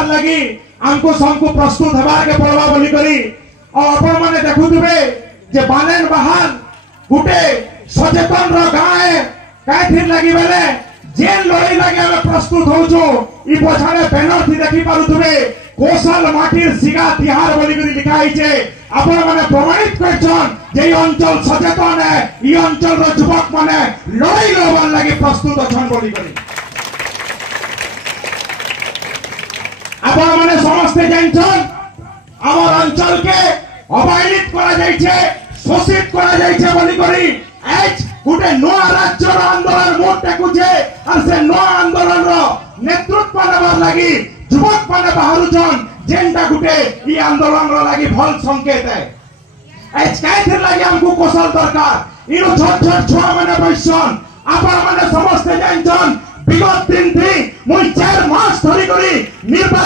लड़ार लगी हमको सबको प्रस्तुत हबार के पड़वा बोली करी और अपन माने देखुथिबे जे बानेन बहान गुटे सचेतन रो गाँ है काइथिर लगी बेले जेन लड़ाई लगे हमें प्रस्तुत होचो ई पछाने बैनर थी देखि पारुथिबे कोसल माटिर सिगा तिहार बोली करी लिखा आइछे अपन माने प्रमाणित करछन जे ई अंचल सचेतन है ई अंचल रो युवक माने लड़ाई लड़वार लागि प्रस्तुत अछन बोली करी अपन माने समस्ते जानछन आमार अंचल के अवहेलित करा जाइछे शोषित करा जाइछे बोली करी आज गुटे नया राज्य आंदोलन मोट टेकुछे और से नया आंदोलन रो नेतृत्व नेबार लागि युवक माने बाहरुछन जेनटा गुटे ई आंदोलन रो लागि भल संकेत है आज काइथिर लागि हमको कौशल दरकार इनो छोट छोट छुआ माने बैसन आपण माने समस्त जानछन विगत दिन थी मुई 4 मास धरि करी निर्वाचन